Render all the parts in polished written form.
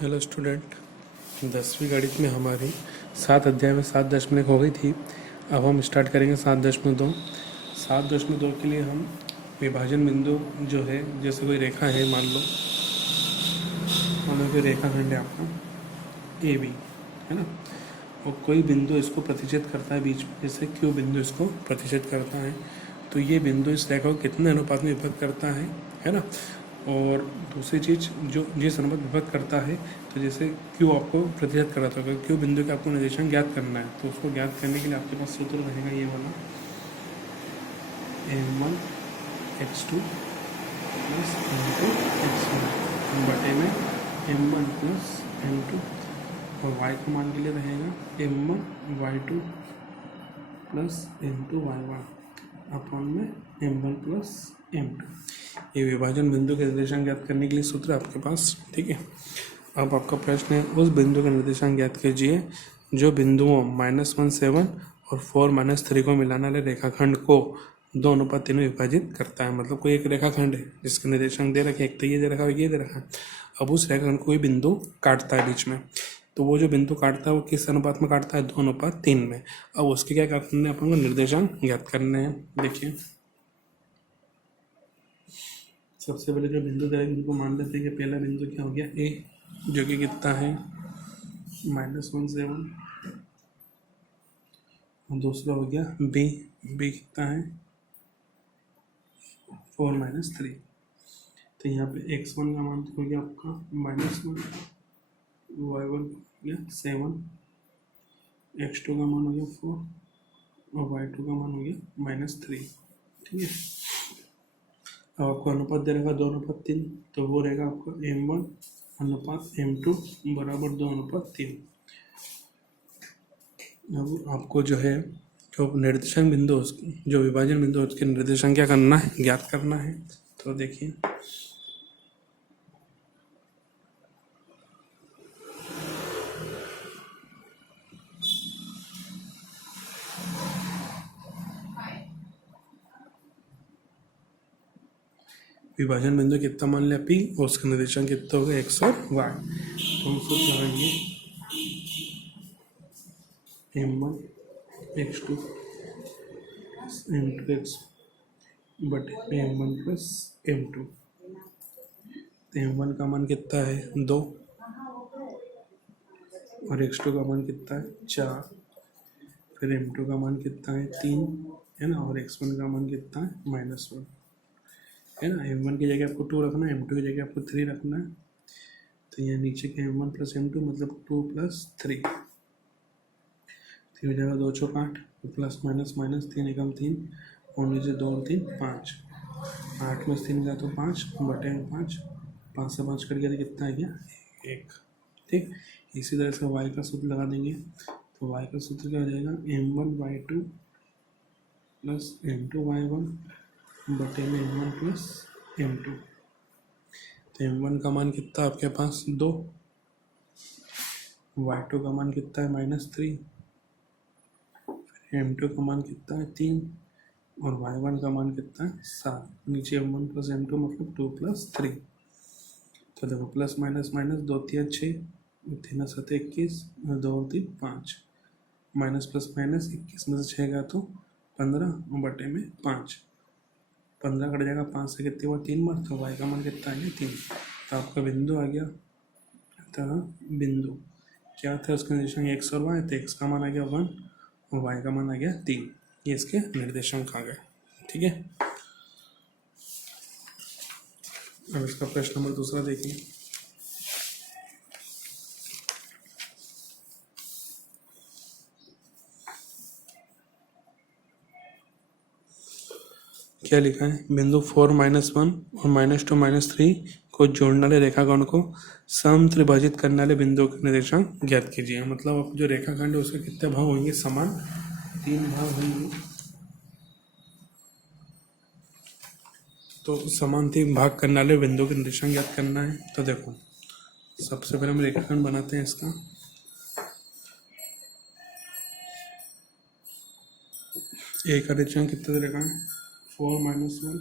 Hello student, 10वीं गणित में हमारी 7 अध्याय में 7.1 हो गई थी। अब हम स्टार्ट करेंगे 7.2। 7.2 के लिए हम विभाजन बिंदु जो है, जैसे कोई रेखा है, मान लो कोई रेखाखंड है आपका ए बी, है ना, और कोई बिंदु इसको प्रतिच्छेद करता है बीच में, जैसे क्यू बिंदु इसको प्रतिच्छेद करता है, तो ये बिंदु इस रेखा को कितने अनुपात में विभक्त करता है ना। और दूसरी चीज़, जो जिस अनुपात विभक्त करता है, तो जैसे क्यू आपको प्रतिशत कर रहा था, क्यू बिंदु का आपको निर्देशांक ज्ञात करना है, तो उसको ज्ञात करने के लिए आपके पास सूत्र रहेगा ये वाला m1 x2 plus m2 x1 बटे में m1 प्लस m2, और y का मान के लिए रहेगा m1 y2 plus m2 y1 upon में m1 प्लस m2। ये विभाजन बिंदु के निर्देशांक ज्ञात करने के लिए सूत्र आपके पास, ठीक है। अब आपका प्रश्न है, उस बिंदु का निर्देशांक ज्ञात कीजिए जो बिंदुओं -1 7 और 4 3 को मिलाने वाले रेखाखंड को 2:3 में विभाजित करता है। मतलब कोई एक रेखाखंड है जिसके निर्देशांक दे रखे, एक तो ये दे रखा है, ये दे रखा है। अब उस रेखाखंड को कोई बिंदु काटता है बीच में, तो वो जो बिंदु काटता है वो किस अनुपात में काटता है? 2:3 में। अब उसके क्या करने हैं, अपन को निर्देशांक ज्ञात करने हैं। देखिए, सबसे पहले जो बिंदु दे उनको मान लेते हैं कि पहला बिंदु क्या हो गया, ए, जो कि कितना है -1 7, और दूसरा हो गया बी, बी कितना है 4 3। तो यहाँ पे x1 का मान हो गया आपका -1, y1 हो गया 7, x2 का मान हो गया 4 और y2 का मान हो गया -3, ठीक है। अब आपको अनुपात दे रहेगा 2:3, तो वो रहेगा आपका m1 अनुपात m2 बराबर 2:3। अब आपको जो है, जो निर्देशांक बिंदु, जो विभाजन बिंदु, उसके निर्देशांक क्या करना है, ज्ञात करना है। तो देखिए, विभाजन बिंदु कितना मान लिया पी, और उसका निर्देशांक कितना होगा x और y। तो हम सूत्र लगाएंगे m1 x2 m2 x बटे m1 प्लस m2। तो m1 का मान कितना है 2, और x2 का मान कितना है 4, फिर m2 का मान कितना है 3, है ना, और x1 का मान कितना है -1, है ना। m1 की जगह आपको 2 रखना है, m2 की जगह आपको 3 रखना है। तो यहाँ नीचे के m1 प्लस m2 मतलब 2 + 3, हो जाएगा 2 × 8, प्लस माइनस माइनस 3 एकम 3, और नीचे 2 और 3 5, 8 में 3 का तो 5 बटे में 5, 5 से 5 कट गया तो कितना है गया 1, ठीक। इसी तरह से y का सूत्र लगा देंगे, तो y का सूत्र क्या हो जाएगा m1 y2 plus m2 y1 बटे में m1 प्लस m2। तो m1 का मान कितना आपके पास 2, y2 का मान कितना है -3, m2 का मान कितना है 3, और y1 का मान कितना है 7। नीचे m1 प्लस m2 मतलब 2 + 3। तो देखो प्लस माइनस माइनस 2 3 6, 3 7 21, 2 और 3 5, माइनस प्लस माइनस 21 में से 6 गया तो 15 बटे में 5, 15 कट जाएगा 5 से कितनी बार 3 बार, तो y का मान कितना आ गया 3। तो आपका बिंदु आ गया, तो बिंदु क्या था उसका निर्देशांक x और y, तो x का मान आ गया 1 और y का मान आ गया 3। ये इसके निर्देशांक आ गए, ठीक है। अब इसका प्रश्न नंबर दूसरा देखिए, क्या लिखा है, बिंदु 4 -1 और -2 -3 को जोड़ने वाले रेखाखंड को समत्रिभाजित करने वाले बिंदु के निर्देशांक ज्ञात कीजिए। मतलब अब जो रेखाखंड है उसके कितने भाग होंगे, समान 3 भाग होंगे। तो समान 3 भाग करने वाले बिंदु के निर्देशांक ज्ञात करना है। तो देखो, सबसे पहले हम रेखाखंड बनाते हैं इसका। एक का निर्देशांक कितना दे रखा है 4 -1,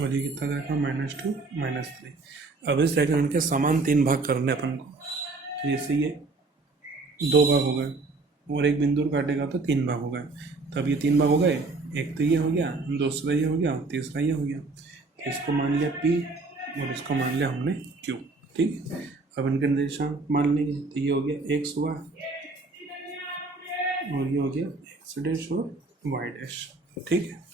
और ये कितना दे रखा है -2 -3। अब इस सेकंड के समान 3 भाग करने अपन को। तो जैसे ये 2 भाग हो गए और एक बिंदु काटेगा तो 3 भाग हो गए। तो अब ये 3 भाग हो गए, एक तो ये हो गया, दूसरा ये हो गया, तीसरा ये हो गया। तो इसको मान लिया P और इसको मान लिया हमने Q। ठीक, अब इनके निर्देशांक मान लेंगे। तो ये हो गया x y और ये हो गया x डैश और y डैश। ठीक है,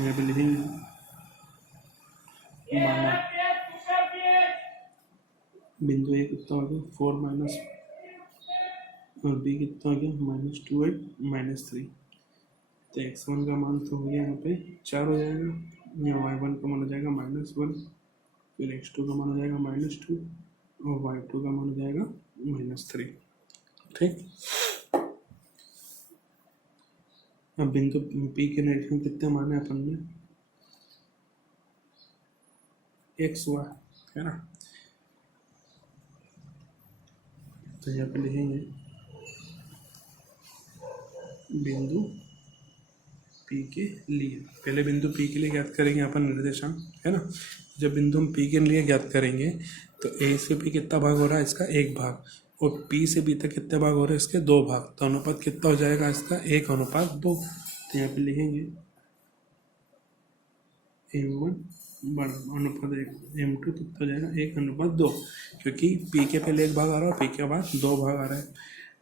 यहाँ पे लिखेंगे माना बिंदु A कितना हो गया 4 माइनस और B कितना हो गया -2 8 -3। तो x1 का मान तो हो गया यहाँ पे 4 हो जाएगा, यहाँ y1 का मान हो जाएगा -1, फिर x2 का मान हो जाएगा -2 और y2 का मान हो जाएगा -3। ठीक, अब बिंदु P के निरीक्षण कितने माने अपन ने x y है ना। तो यहाँ पे लिखेंगे बिंदु P के लिए, पहले बिंदु P के लिए ज्ञात करेंगे अपन निर्देशांक है ना। जब बिंदु हम P के लिए ज्ञात करेंगे तो A से P कितना भाग हो रहा है इसका 1 भाग, और P से B तक कितने भाग हो रहे हैं इसके 2 भाग। तो अनुपात कितना हो जाएगा इसका 1:2। तो यहाँ पे लिखेंगे M1 अनुपात 1, M2 कितना हो जाएगा 1:2, क्योंकि P के पहले 1 भाग आ रहा है, P के बाद 2 भाग आ रहा है।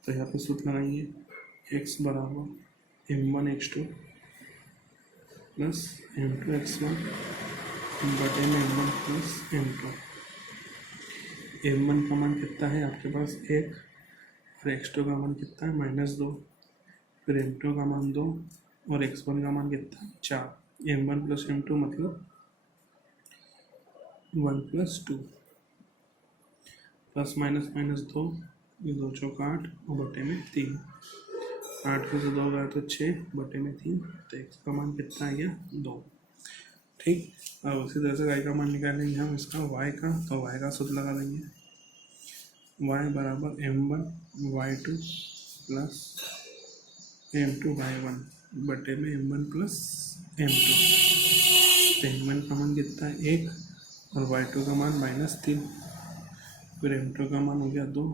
तो यहाँ पे सूत्र लगाएंगे x बराबर M1 x2 plus M2 x1 बटे में M1 प्लस M2। M1 का मान कितना है आपके पास 1 और x2 का मान कितना है -2, फिर M2 का मान 2 और x1 का मान कितना है 4। M1 प्लस M2 मतलब 1 + 2 प्लस माइनस 2, ये 2 चौका 8 और बटे में 3, 8 में से 2 गया तो 6 बटे में 3। तो x का मान कितना आ गया 2। ठीक, अब उसी तरह से y का मान निकालेंगे हम इसका y का। तो y का सूत्र लगा देंगे y बराबर M1 y2 plus M2 y1 बटे में M1 प्लस M2। तो M1 का मान कितना है 1 और y2 का मान -3, फिर M2 का मान हो गया 2,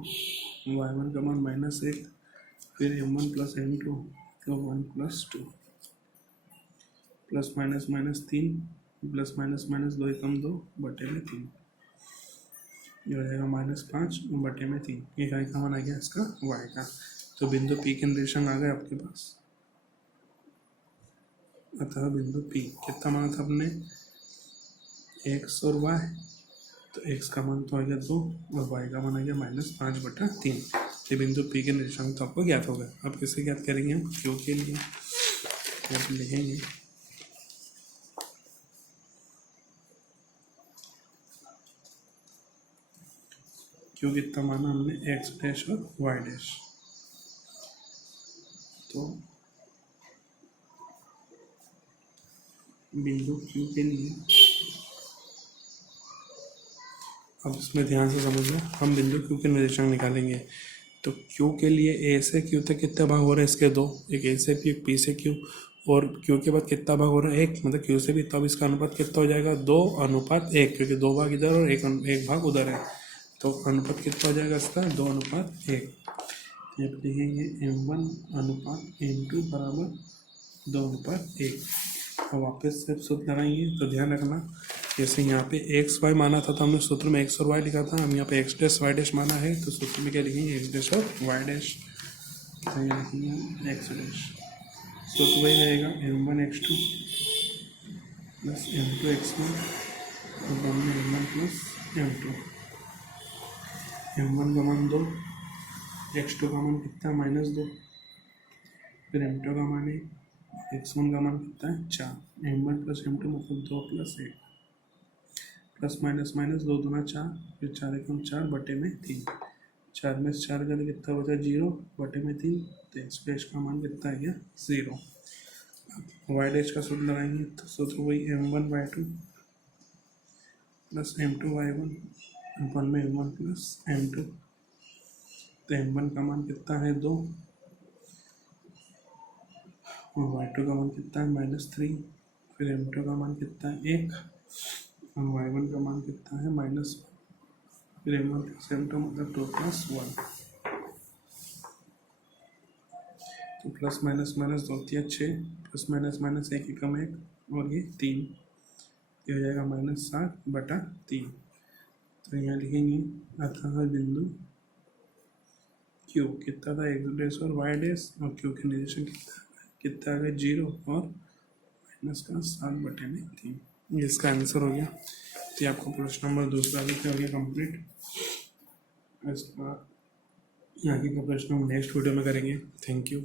y1 का मान -1, फिर M1 प्लस M2 तो 1 + 2 प्लस माइनस 3 प्लस माइनस 2 एकम 2 बटे में 3, ये हो जाएगा -5 बटे में 3। ये y का मान आ गया इसका y का। तो बिंदु P के निर्देशांक आ गए आपके पास। अतः बिंदु P कितना माना था हमने x और y, तो x का मान तो आ गया 2 और y का मान आ गया -5/3। ये बिंदु P के निर्देशांक तो आपको ज्ञात हो गए। अब किसे ज्ञात करेंगे हम Q के लिए। अब लिखेंगे Q कितना माना हमने x डैश और y डैश। तो बिंदु Q के लिए अब इसमें ध्यान से समझना, हम बिंदु Q के निर्देशांक निकालेंगे। तो Q के लिए A से Q तक कितने भाग हो रहे हैं इसके 2, एक A से P, P से Q, और Q के बाद कितना भाग हो रहा है 1, मतलब Q से भी। तब इसका अनुपात कितना हो जाएगा 2:1, क्योंकि 2 भाग इधर और एक भाग उधर है। तो अनुपात कितना हो जाएगा इसका 2:1। ये लिखेंगे M1 अनुपात M2 बराबर 2:1। और वापस से सूत्र लगाएंगे। तो ध्यान रखना, जैसे यहाँ पे एक्स वाई माना था तो हमने सूत्र में एक्स और वाई लिखा था, हम यहाँ पे एक्स डैश वाई डैश माना है तो सूत्र में क्या लिखेंगे एक्स डैश और वाई डैश। तो यहाँ लिखेंगे एक्स डैश, सूत्र वही रहेगा M1 x2 plus M2 x1 और बाद में M1 प्लस M2। M1 का मान 2, x2 का मान कितना है -2, फिर M2 का मान 1, x1 का मान कितना है 4। M1 प्लस M2 मतलब 2 + 1 प्लस माइनस 2 दूना 4, फिर 4 एकम 4 बटे में 3, 4 में से 4 का कितना बचा 0 बटे में 3। तो एक्स डैश का मान कितना आ गया 0। वाई डैश का सूत्र लगाएंगे तो सूत्र वही M1 y2 plus M2 y1 अपन में M1 प्लस M2। तो M1 का मान कितना है 2 और y2 का मान कितना है -3, फिर M2 का मान कितना है 1 और y1 का मान कितना है -1, फिर m1 प्लस m2 मतलब 2 + 1, तो plus minus minus 2 × 6, plus minus minus 1 × 1 और ये 3, ये हो जाएगा -7/3। तो यहाँ लिखेंगे अतः बिंदु Q कितना था, x' और y' और Q के निर्देशन कितना आ गया 0 और माइनस का 7/3। ये इसका आंसर हो गया। तो ये आपका प्रश्न नंबर दूसरा भी हो गया कंप्लीट। इसका आगे का प्रश्न हम नेक्स्ट वीडियो में करेंगे। Thank you.